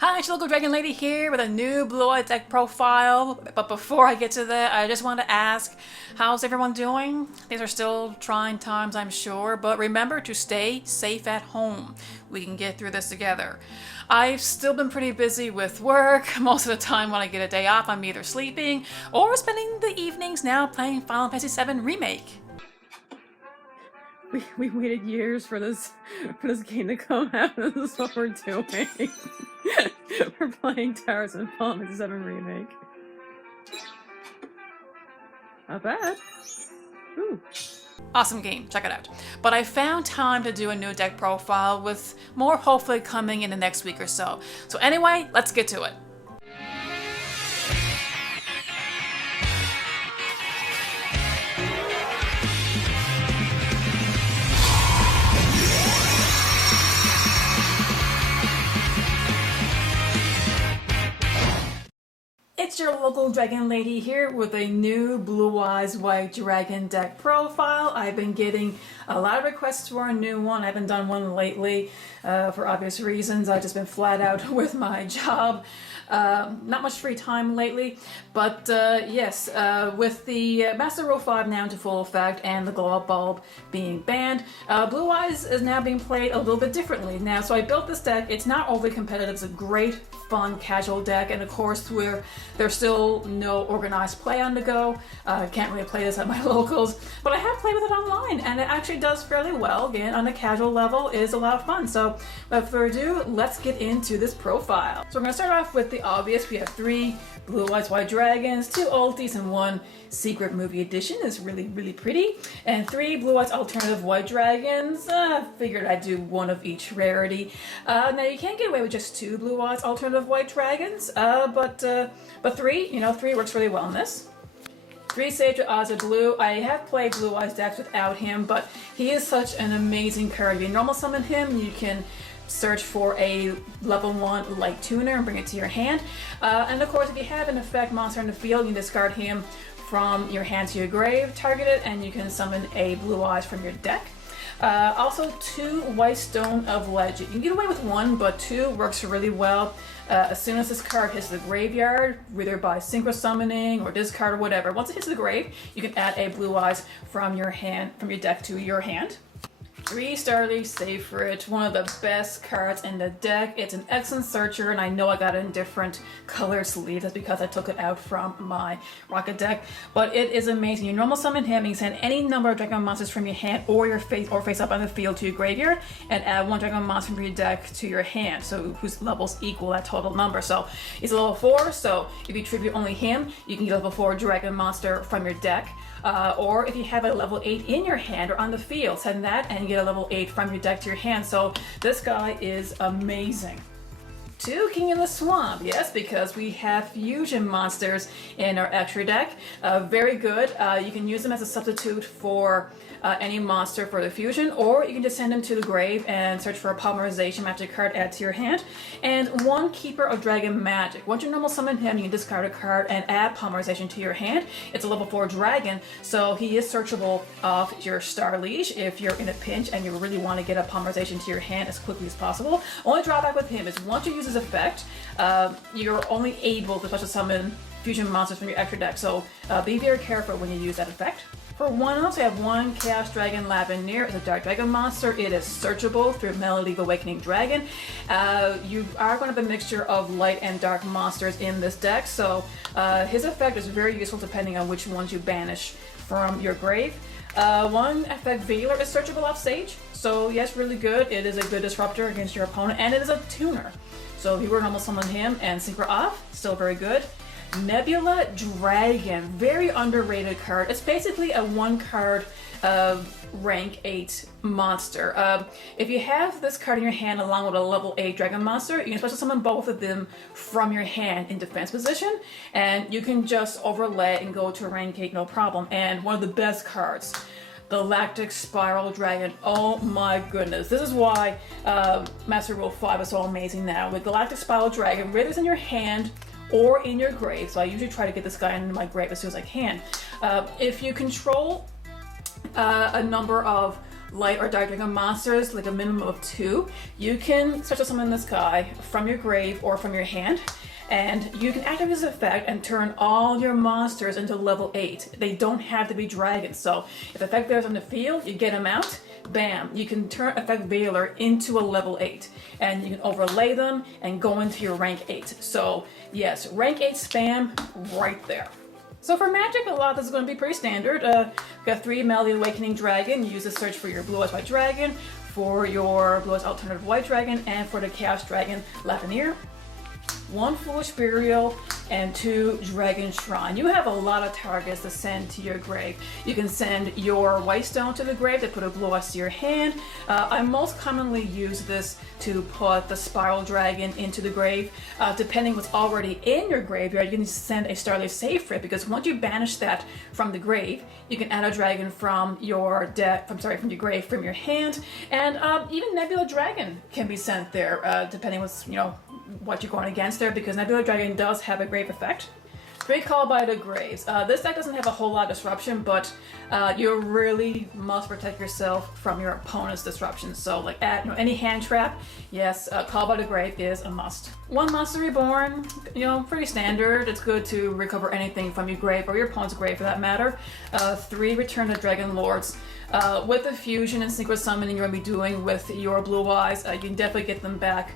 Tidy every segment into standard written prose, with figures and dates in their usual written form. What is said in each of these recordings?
Hi, it's your local Dragon Lady here with a new blue-eyed deck profile. But before I get to that, I just want to ask, how's everyone doing? These are still trying times, I'm sure, but remember to stay safe at home. We can get through this together. I've still been pretty busy with work. Most of the time when I get a day off, I'm either sleeping or spending the evenings now playing Final Fantasy VII Remake. We waited years for this game to come out, and this is what we're doing. We're playing Towers and Final Fantasy VII Remake. Not bad. Ooh. Awesome game, check it out. But I found time to do a new deck profile with more hopefully coming in the next week or so. So anyway, let's get to it. It's your local Dragon Lady here with a new Blue Eyes White Dragon deck profile. I've been getting a lot of requests for a new one. I haven't done one lately for obvious reasons. I've just been flat out with my job. Not much free time lately, but yes, with the Master Rule 5 now into full effect and the Glow Up Bulb being banned, Blue Eyes is now being played a little bit differently now. So I built this deck. It's not overly competitive. It's a great, fun, casual deck, and of course there's still no organized play on the go. Can't really play this at my locals, but I have played with it online, and it actually does fairly well. Again, on a casual level, it is a lot of fun. So without further ado, let's get into this profile. So we're going to start off with the obvious. We have 3 Blue Eyes White Dragons, 2 ulties, and 1 Secret Movie Edition. It's really pretty. And 3 Blue Eyes Alternative White Dragons. Figured I'd do 1 of each rarity. Now you can't get away with just 2 Blue Eyes Alternative White Dragons, but 3, 3 works really well in this. 3 Sage with Eyes of Blue. I have played Blue Eyes decks without him, but he is such an amazing card. If you normal summon him, you can search for a level 1 Light Tuner and bring it to your hand. And of course, if you have an effect monster in the field, you can discard him from your hand to your grave, target it, and you can summon a Blue Eyes from your deck. Also 2 White Stone of Legend. You can get away with 1, but 2 works really well. As soon as this card hits the graveyard, whether by synchro summoning or discard or whatever, once it hits the grave, you can add a Blue Eyes from your deck to your hand. 3 Starly Seyfried, one of the best cards in the deck. It's an excellent searcher, and I know I got it in different color sleeves. That's because I took it out from my Rocket deck. But it is amazing. You normal summon him, you can send any number of Dragon monsters from your hand or your face up on the field to your graveyard, and add 1 Dragon monster from your deck to your hand, so whose levels equal that total number. So he's a level 4, so if you tribute only him, you can get a level 4 Dragon monster from your deck. Or if you have a level 8 in your hand or on the field, send that and get a level 8 from your deck to your hand. So this guy is amazing. 2 King in the Swamp, yes, because we have fusion monsters in our extra deck. Very good. You can use them as a substitute for any monster for the fusion, or you can just send them to the grave and search for a polymerization magic card, add to your hand. And 1 Keeper of Dragon Magic. Once you normal summon him, you can discard a card and add polymerization to your hand. It's a level 4 dragon, so he is searchable off your Star Leash if you're in a pinch and you really want to get a polymerization to your hand as quickly as possible. Only drawback with him is once you use his effect, you're only able to special summon fusion monsters from your extra deck, so be very careful when you use that effect. For 1 else, we have 1 Chaos Dragon Lavenier. It's a Dark Dragon monster. It is searchable through Melody of Awakening Dragon. You are going to have a mixture of light and dark monsters in this deck, so his effect is very useful depending on which ones you banish from your grave. 1 effect Veiler is searchable off Sage, so yes, really good. It is a good disruptor against your opponent, and it is a tuner. So if you were to normal summon him and synchro off, still very good. Nebula Dragon, very underrated card. It's basically a 1 card rank 8 monster. If you have this card in your hand along with a level 8 dragon monster, you can special summon both of them from your hand in defense position, and you can just overlay and go to a rank 8 no problem. And one of the best cards, the Galactic Spiral Dragon. Oh my goodness. This is why Master Rule 5 is so amazing now. With Galactic Spiral Dragon, whether it's in your hand or in your grave, so I usually try to get this guy into my grave as soon as I can. If you control a number of light or dark dragon monsters, like a minimum of 2, you can special summon this guy from your grave or from your hand. And you can activate this effect and turn all your monsters into level 8. They don't have to be dragons. So if effect bear's on the field, you get them out, bam, you can turn effect Veiler into a level 8. And you can overlay them and go into your rank 8. So yes, rank 8 spam right there. So for magic, a lot of this is going to be pretty standard. We've got 3 Melody Awakening Dragon. You use the search for your Blue Eyes White Dragon, for your Blue Eyes Alternative White Dragon, and for the Chaos Dragon Lavanier. 1 Foolish Burial, and 2 Dragon Shrine. You have a lot of targets to send to your grave. You can send your White Stone to the grave to put a Blue Eyes to your hand. I most commonly use this to put the Spiral Dragon into the grave. Depending what's already in your graveyard, you can send a Starlight Safrit, because once you banish that from the grave, you can add a dragon from your from your grave, from your hand, and even Nebula Dragon can be sent there, depending what's what you're going against there, because Nebula Dragon does have a grave effect. Great Call by the Graves. This deck doesn't have a whole lot of disruption, but you really must protect yourself from your opponent's disruption. So like any hand trap, yes, Call by the Grave is a must. 1 Monster Reborn, pretty standard. It's good to recover anything from your grave or your opponent's grave for that matter. 3 Return the Dragon Lords. With the fusion and synchro summoning you're going to be doing with your Blue Eyes, you can definitely get them back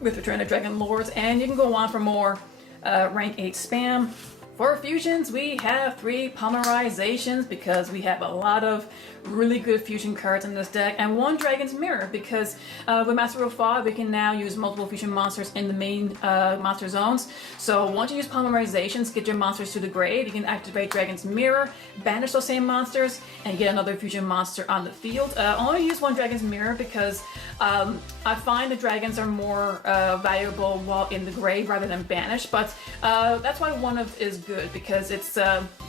with Return of Dragon Lords, and you can go on for more rank 8 spam. For fusions, we have 3 Polymerizations, because we have a lot of really good fusion cards in this deck, and 1 Dragon's Mirror, because with Master Rule 5 we can now use multiple fusion monsters in the main monster zones. So once you use Polymerizations, get your monsters to the grave, you can activate Dragon's Mirror, banish those same monsters, and get another fusion monster on the field. Only use 1 Dragon's Mirror because I find the dragons are more valuable while in the grave rather than banished, but that's why 1 of is good, because it's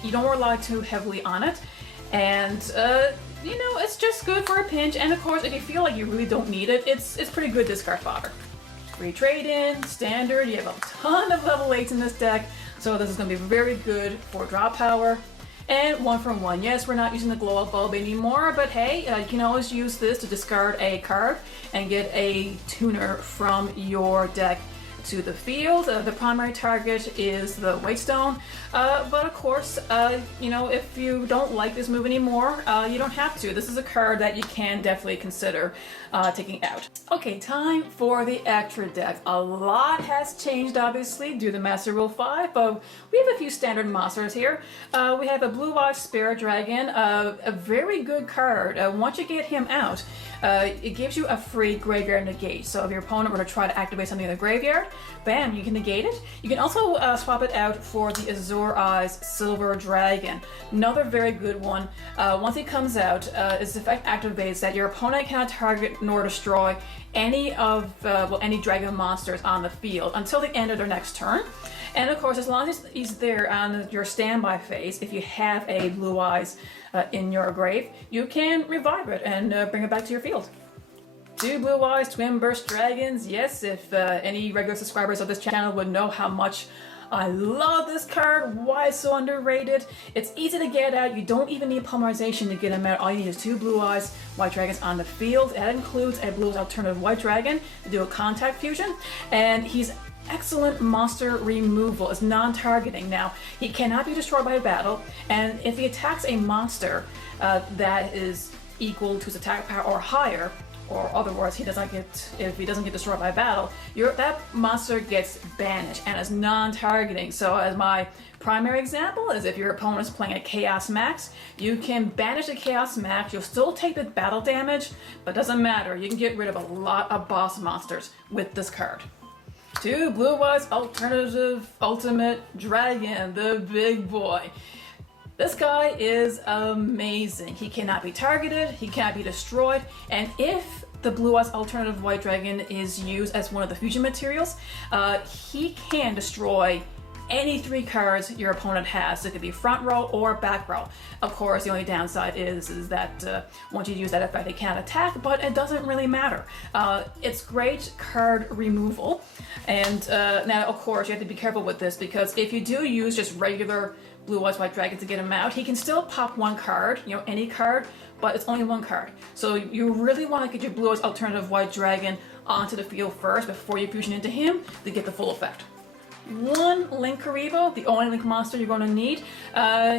you don't rely too heavily on it, and it's just good for a pinch. And of course, if you feel like you really don't need it, it's pretty good discard fodder. Free trade-in, standard. You have a ton of level 8s in this deck, so this is going to be very good for draw power. And 1 from 1. Yes, we're not using the glow up bulb anymore, but hey, you can always use this to discard a card and get a tuner from your deck to the field. The primary target is the White Stone, but of course, if you don't like this move anymore, you don't have to. This is a card that you can definitely consider taking out. Okay, time for the extra deck. A lot has changed, obviously, due to Master Rule 5, but we have a few standard monsters here. We have a Blue Eyes Spirit Dragon, a very good card. Once you get him out, it gives you a free graveyard negate. So if your opponent were to try to activate something in the graveyard, bam, you can negate it. You can also swap it out for the Azure Eyes Silver Dragon. Another very good one. Once it comes out, its effect activates that your opponent cannot target nor destroy any of any dragon monsters on the field until the end of their next turn. And of course, as long as he's there on your standby phase, if you have a Blue Eyes in your grave, you can revive it and bring it back to your field. 2 Blue Eyes Twin Burst Dragons. Yes, if any regular subscribers of this channel would know how much I love this card, why it's so underrated. It's easy to get out. You don't even need Polymerization to get him out. All you need is 2 Blue Eyes White Dragons on the field. That includes a Blue Eyes Alternative White Dragon to do a contact fusion, and he's excellent monster removal. It's non-targeting. Now, he cannot be destroyed by battle, and if he attacks a monster that is equal to his attack power or higher, or otherwise if he doesn't get destroyed by battle, that monster gets banished, and it's non-targeting. So as my primary example is if your opponent is playing a Chaos Max, you can banish the Chaos Max. You'll still take the battle damage, but it doesn't matter. You can get rid of a lot of boss monsters with this card. 2 Blue Eyes Alternative Ultimate Dragon, the big boy. This guy is amazing. He cannot be targeted, he cannot be destroyed, and if the Blue Eyes Alternative White Dragon is used as one of the fusion materials, he can destroy any 3 cards your opponent has. It could be front row or back row. Of course, the only downside is that once you use that effect, they can't attack, but it doesn't really matter. It's great card removal. And now, of course, you have to be careful with this, because if you do use just regular Blue Eyes White Dragon to get him out, he can still pop 1 card, any card, but it's only 1 card. So you really want to get your Blue Eyes Alternative White Dragon onto the field first before you fusion into him to get the full effect. 1 Link Karibo, the only Link monster you're going to need.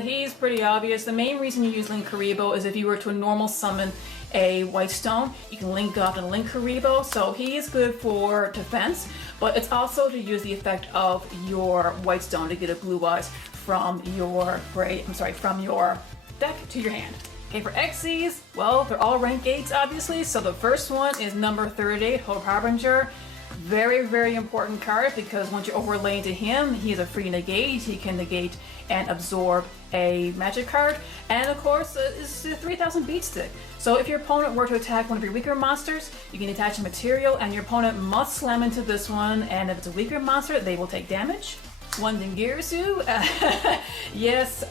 He's pretty obvious. The main reason you use Link Karibo is if you were to normal summon a White Stone, you can link up and Link Karibo, so he is good for defense, but it's also to use the effect of your White Stone to get a Blue Eyes from your from your deck to your hand. Okay, for Xyz, well, they're all rank 8s, obviously. So the first one is number 38, Hope Harbinger. Very, very important card, because once you overlay into him, he's a free negate. He can negate and absorb a magic card. And of course, it's a 3000 beat stick. So if your opponent were to attack one of your weaker monsters, you can attach a material, and your opponent must slam into this one. And if it's a weaker monster, they will take damage. 1 Dingirsu, yes,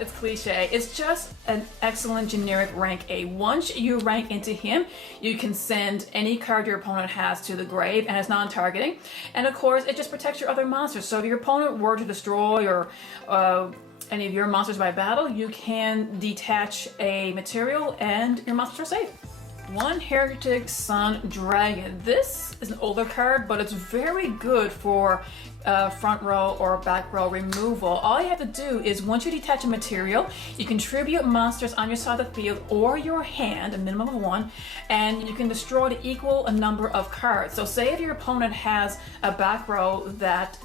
it's cliche. It's just an excellent generic rank A. Once you rank into him, you can send any card your opponent has to the grave, and it's non-targeting. And of course, it just protects your other monsters. So if your opponent were to destroy or any of your monsters by battle, you can detach a material and your monsters are safe. 1 Heretic Sun Dragon. This is an older card, but it's very good for front row or back row removal. All you have to do is, once you detach a material, you contribute monsters on your side of the field or your hand, a minimum of 1, and you can destroy to equal a number of cards. So say if your opponent has a back row that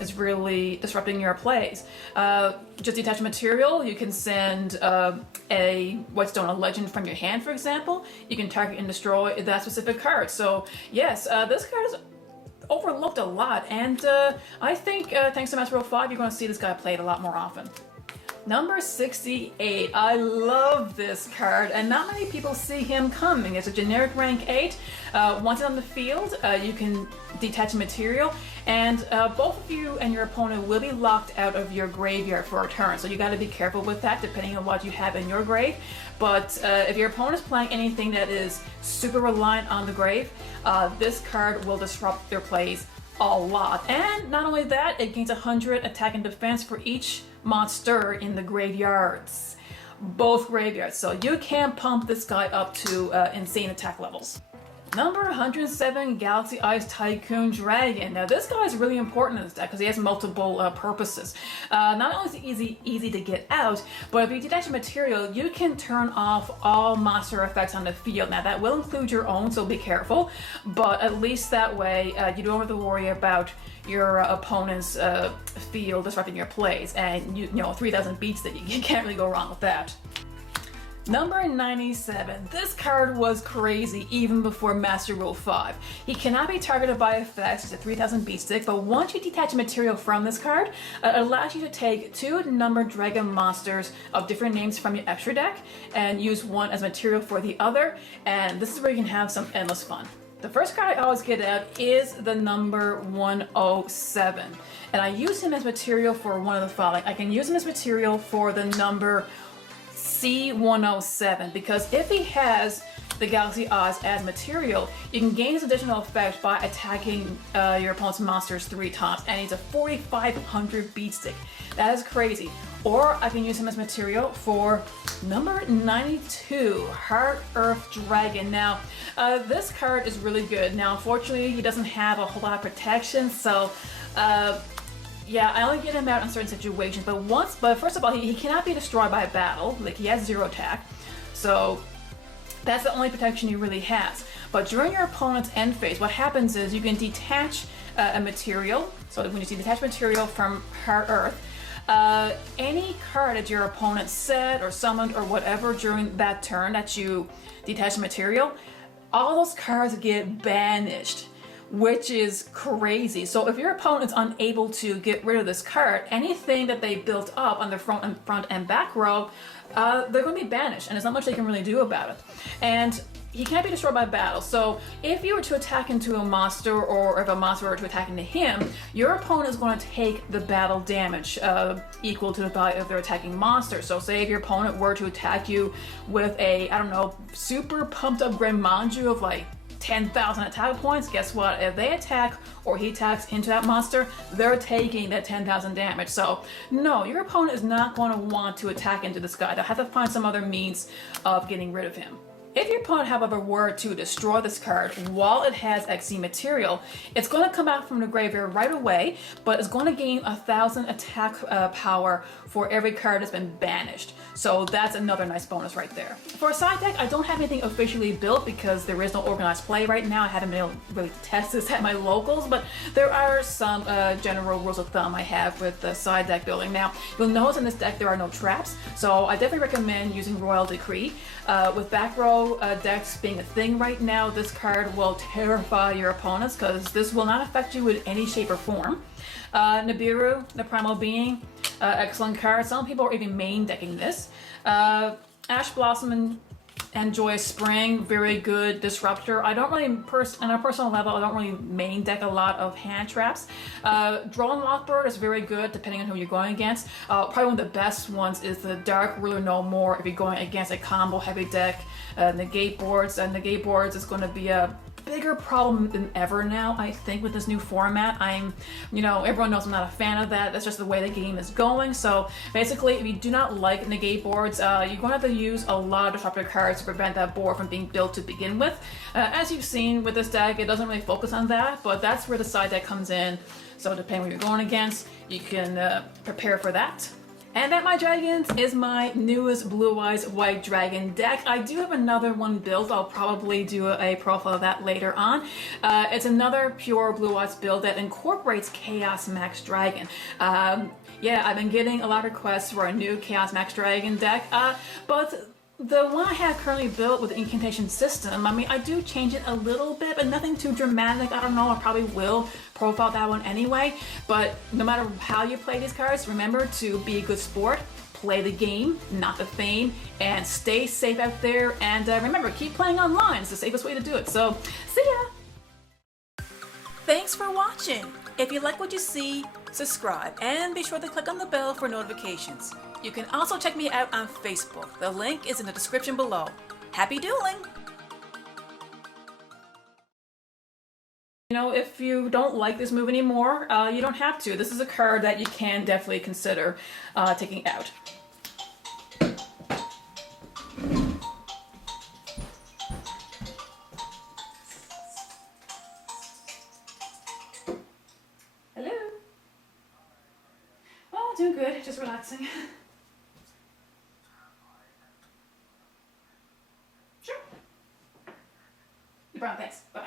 is really disrupting your plays, just detach a material, you can send a White Stone, a legend from your hand, for example. You can target and destroy that specific card. So yes, this card is overlooked a lot, and I think thanks to Master Rule 5, you're going to see this guy played a lot more often. Number 68. I love this card, and not many people see him coming. It's a generic rank 8. Once it's on the field, you can detach a material, and both of you and your opponent will be locked out of your graveyard for a turn. So you got to be careful with that, depending on what you have in your grave. But if your opponent is playing anything that is super reliant on the grave, this card will disrupt their plays a lot. And not only that, it gains 100 attack and defense for each monster in the graveyards. Both graveyards. So you can pump this guy up to insane attack levels. Number 107, Galaxy Eyes Tycoon Dragon. Now this guy is really important in this deck because he has multiple purposes. Not only is he easy to get out, but if you detach a material, you can turn off all monster effects on the field. Now that will include your own, so be careful, but at least that way you don't have to worry about your opponent's field disrupting your plays, and you know 3000 beats that you can't really go wrong with that. Number 97. This card was crazy even before Master Rule 5. He cannot be targeted by effects, it's a 3000 beat stick, but once you detach a material from this card, it allows you to take 2 numbered dragon monsters of different names from your extra deck and use one as material for the other, and this is where you can have some endless fun. The first card I always get out is the number 107, and I use him as material for one of the following. I can use him as material for the number C107, because if he has the Galaxy Eyes as material, you can gain this additional effect by attacking your opponent's monsters 3 times, and he's a 4500 beat stick. That is crazy. Or I can use him as material for number 92, Heart Earth Dragon. Now, this card is really good. Now, unfortunately, he doesn't have a whole lot of protection, so yeah, I only get him out in certain situations, but first of all, he cannot be destroyed by battle. Like, he has 0 attack, so that's the only protection he really has. But during your opponent's end phase, what happens is you can detach a material. So when you see detach material from Heart Earth, any card that your opponent said or summoned or whatever during that turn that you detach material, all those cards get banished, which is crazy. So if your opponent's unable to get rid of this card, anything that they built up on the front and back row, they're going to be banished, and there's not much they can really do about it. And he can't be destroyed by battle. So if you were to attack into a monster, or if a monster were to attack into him, your opponent is going to take the battle damage equal to the value of their attacking monster. So say if your opponent were to attack you with a, I don't know, super pumped up Greninja of like 10,000 attack points, guess what? If they attack or he attacks into that monster, they're taking that 10,000 damage. So no, your opponent is not going to want to attack into this guy. They'll have to find some other means of getting rid of him. If your opponent, however, were to destroy this card while it has XC material, it's going to come out from the graveyard right away, but it's going to gain 1,000 attack power for every card that's been banished. So that's another nice bonus right there. For a side deck, I don't have anything officially built because there is no organized play right now. I haven't been able to really test this at my locals, but there are some general rules of thumb I have with the side deck building. Now, you'll notice in this deck there are no traps, so I definitely recommend using Royal Decree. With back row decks being a thing right now, this card will terrify your opponents because this will not affect you in any shape or form. Nibiru, the Primal Being, excellent card. Some people are even main decking this. Ash Blossom and Joyous Spring, very good disruptor. I don't really, on a personal level, I don't really main deck a lot of hand traps. Drone Lockbird is very good depending on who you're going against. Probably one of the best ones is the Dark Ruler No More if you're going against a combo heavy deck. Negate boards, and negate boards is going to be a bigger problem than ever now, I think, with this new format. Everyone knows I'm not a fan of that. That's just the way the game is going. So basically, if you do not like negate boards, you're going to have to use a lot of disruptor cards to prevent that board from being built to begin with. As you've seen with this deck, it doesn't really focus on that, but that's where the side deck comes in. So depending on what you're going against, you can prepare for that. And that, my dragons, is my newest Blue Eyes White Dragon deck. I do have another one built. I'll probably do a profile of that later on. It's another pure Blue Eyes build that incorporates Chaos Max Dragon. Yeah, I've been getting a lot of requests for a new Chaos Max Dragon deck, but the one I have currently built with the incantation system, I do change it a little bit, but nothing too dramatic. I don't know, I probably will profile that one anyway. But no matter how you play these cards, remember to be a good sport, play the game, not the fame, and stay safe out there. And remember, keep playing online. It's the safest way to do it. So, see ya! Thanks for watching. If you like what you see, subscribe, and be sure to click on the bell for notifications. You can also check me out on Facebook. The link is in the description below. Happy dueling! If you don't like this move anymore, you don't have to. This is a card that you can definitely consider taking out. Hello? Oh, doing good. Just relaxing. Sure. No problem, thanks. Bye.